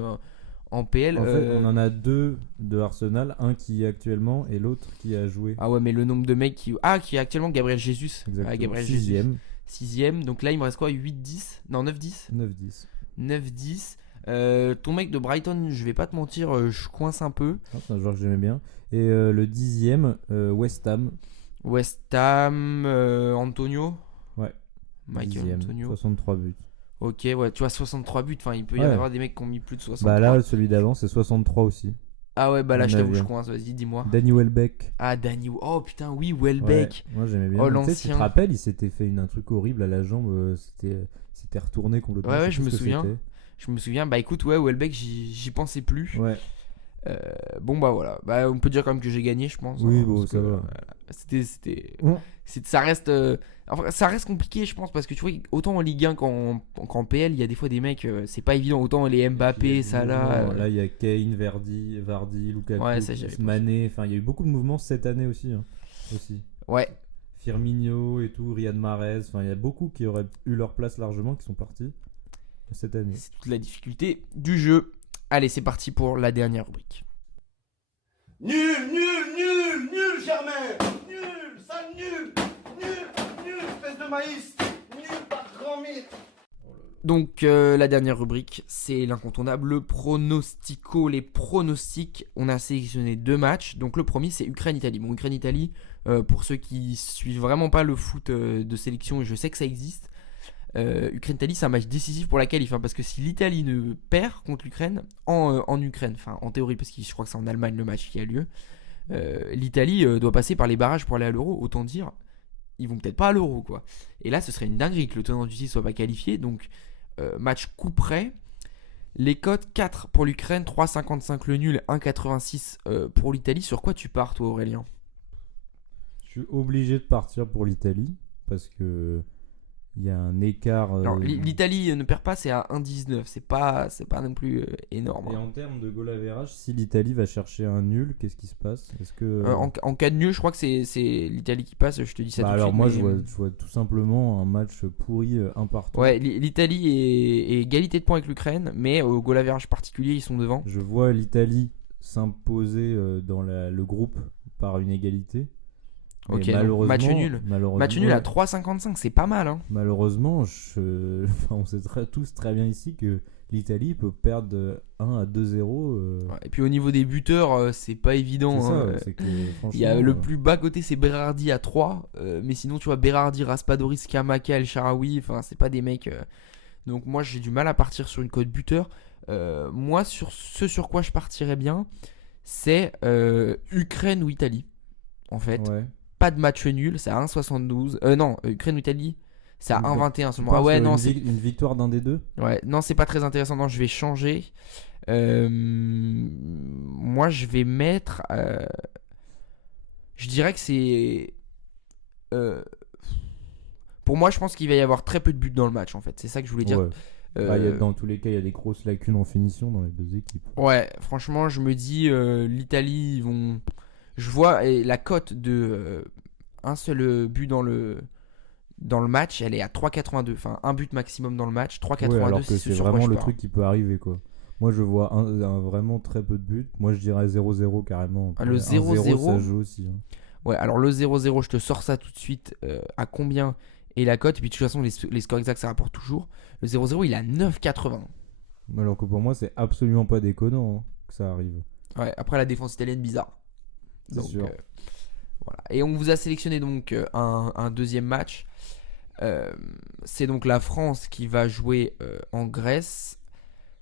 en PL. En fait, on en a 2 de Arsenal, un qui est actuellement et l'autre qui a joué. Ah ouais, mais le nombre de mecs qui. Ah, qui est actuellement Gabriel Jesus. Exactement. Ouais, Gabriel 6ème. 6ème. Donc là, il me reste quoi? 8-10? Non, 9-10. 9-10. 9-10. Ton mec de Brighton, je vais pas te mentir, je coince un peu. Ah, c'est un joueur que j'aimais bien. Et le 10ème, West Ham. West Ham, Antonio. Ouais. Michael 10ème, Antonio. 63 buts. Ok, ouais, tu vois, 63 buts. Enfin, il peut y Ouais. en avoir des mecs qui ont mis plus de 63. Bah là, celui d'avant, c'est 63 aussi. Ah ouais, bah là, je t'avoue, je 9e. coince. Vas-y, dis-moi. Danny Welbeck. Ah, Danny. Oh putain, oui, Welbeck. Ouais, moi j'aimais bien. Oh, Tu sais, l'ancien. tu te rappelles, il s'était fait un truc horrible à la jambe. C'était retourné complètement. Ouais, sais ouais, plus je me ce que souviens. c'était. Je me souviens. Bah écoute, ouais, Welbeck, j'y pensais plus. Ouais. Bon, bah voilà. Bah, on peut dire quand même que j'ai gagné, je pense. Oui, hein, bon, parce ça que, va. Ça reste. Enfin, ça reste compliqué, je pense, parce que tu vois, autant en Ligue 1 qu'en PL, il y a des fois des mecs, c'est pas évident. Autant les Il y a Mbappé, du Salah. mouvement. Là, il y a Kane, Vardy, Lukaku, Ouais, ça, j'avais Mané. Enfin, il y a eu beaucoup de mouvements cette année aussi. Aussi. Ouais. Firmino et tout, Riyad Mahrez. Enfin, il y a beaucoup qui auraient eu leur place largement qui sont partis cette année. C'est toute la difficulté du jeu. Allez, c'est parti pour la dernière rubrique. Nul, Germain. Nul, sale nul, espèce de maïs. Nul par grand mille. Donc, la dernière rubrique, c'est l'incontournable, le pronostico, les pronostics. On a sélectionné 2 matchs. Donc, le premier, c'est Ukraine-Italie. Bon, Ukraine-Italie, pour ceux qui suivent vraiment pas le foot de sélection, et je sais que ça existe, Ukraine-Italie, c'est un match décisif pour la qualif, parce que si l'Italie ne perd contre l'Ukraine, en Ukraine, enfin en théorie, parce que je crois que c'est en Allemagne le match qui a lieu, l'Italie doit passer par les barrages pour aller à l'Euro. Autant dire, ils vont peut-être pas à l'Euro, quoi. Et là, ce serait une dinguerie que le tenant du titre soit pas qualifié. Donc, match coup près. Les cotes 4 pour l'Ukraine, 3,55 le nul, 1,86 pour l'Italie. Sur quoi tu pars, toi, Aurélien? Je suis obligé de partir pour l'Italie parce que il y a un écart. Alors, l'Italie ne perd pas, c'est à 1,19. C'est pas non plus énorme. Et en termes de goal average, si l'Italie va chercher un nul, qu'est-ce qui se passe? Est-ce que En cas de nul, je crois que c'est l'Italie qui passe. Je te dis ça tout de alors suite. moi mais- je vois tout simplement un match pourri, un partout. Ouais, l'Italie est égalité de points avec l'Ukraine, mais au goal average particulier, ils sont devant. Je vois l'Italie s'imposer dans le groupe par une égalité. Mais Ok, donc malheureusement, match nul. Match nul à 3,55, c'est pas mal, hein. Malheureusement, on sait tous très bien ici que l'Italie peut perdre de 1 à 2-0. Ouais, et puis au niveau des buteurs, c'est pas évident. C'est ça, hein. c'est que Il y a franchement, le plus bas côté, c'est Berardi à 3. Mais sinon, tu vois, Berardi, Raspadoris, Kamaka, El Sharawi, enfin, c'est pas des mecs. Donc, moi, j'ai du mal à partir sur une cote buteur. Moi, sur quoi je partirais bien, c'est Ukraine ou Italie. En fait, ouais. pas de match nul, c'est à 1,72. Non, Ukraine ou Italie, c'est à Donc, 1,21 Tu seulement. pars Ah ouais, sur non, une victoire d'un des deux. ouais, non, c'est pas très intéressant. Non, je vais changer. Moi, je vais mettre. Je dirais que c'est. Pour moi, je pense qu'il va y avoir très peu de buts dans le match, en fait. C'est ça que je voulais dire. Ouais. Dans tous les cas, il y a des grosses lacunes en finition dans les deux équipes. Ouais, franchement, je me dis, l'Italie, ils vont. Je vois la cote de un seul but dans le match, elle est à 3,82. Enfin, un but maximum dans le match, 3,82. Ouais, alors que ce c'est sur quoi vraiment je le pars. truc qui peut arriver, quoi. Moi, je vois vraiment très peu de buts. Moi, je dirais 0-0 carrément. Ah, le 1-0, 0-0, ça joue aussi. Hein. Ouais, alors le 0-0, je te sors ça tout de suite. À combien est la cote? Et puis de toute façon, les scores exacts, ça rapporte toujours. Le 0-0, il est à 9,80. Alors que pour moi, c'est absolument pas déconnant que ça arrive. Ouais, après la défense italienne, bizarre. C'est Donc, sûr. voilà. Et on vous a sélectionné donc un deuxième match. C'est donc la France qui va jouer en Grèce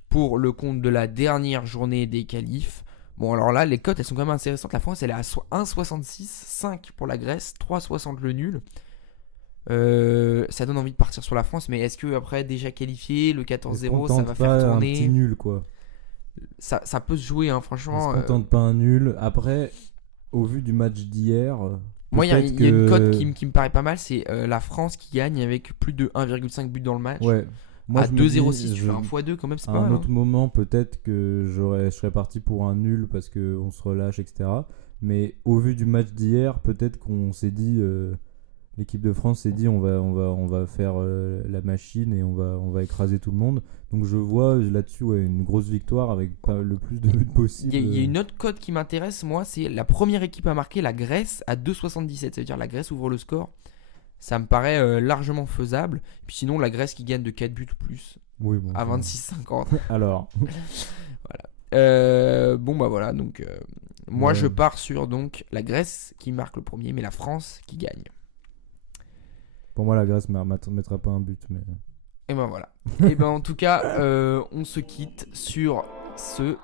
pour le compte de la dernière journée des qualifs. Bon, alors là, les cotes, elles sont quand même intéressantes. La France, elle est à 1,66, 5 pour la Grèce, 3,60 le nul. Ça donne envie de partir sur la France, mais est-ce que après déjà qualifié, le 14-0, ça va faire un tourner petit nul, quoi. Ça peut se jouer, hein, On franchement. se contente pas un nul. Après, au vu du match d'hier, Moi, il y a peut-être une que- cote qui me paraît pas mal, c'est la France qui gagne avec plus de 1,5 but dans le match. Ouais. Moi, À je me dis, 2,06, tu je- fais un x2 quand même, c'est à pas un mal. autre moment, peut-être que je serais parti pour un nul parce qu'on se relâche, etc. Mais au vu du match d'hier, peut-être qu'on s'est dit L'équipe de France s'est dit on va faire la machine et on va écraser tout le monde. Donc je vois là-dessus une grosse victoire avec le plus de buts possible. Il y a une autre cote qui m'intéresse, moi, c'est la première équipe à marquer, la Grèce, à 2,77. Ça veut dire la Grèce ouvre le score. Ça me paraît largement faisable. Puis sinon, la Grèce qui gagne de 4 buts ou plus Oui, bon, à ça- 26,50. Alors, Bon, bah voilà. Donc, moi, Ouais. je pars sur donc, la Grèce qui marque le premier, mais la France qui gagne. pour moi, la Grèce ne mettra pas un but. Mais... Et ben voilà. Et ben en tout cas, on se quitte sur ce.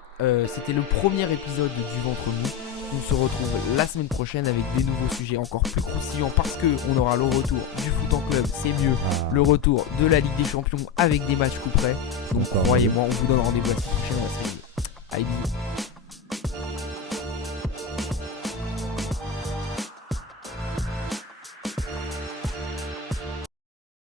C'était le premier épisode du Ventre Mou. On se retrouve la semaine prochaine avec des nouveaux sujets encore plus croustillants parce que on aura le retour du foot en club, c'est mieux. Ah, Le retour de la Ligue des Champions avec des matchs coup près. Donc Encore croyez-moi, on vous donne rendez-vous la semaine prochaine à la semaine. Allez, bisous.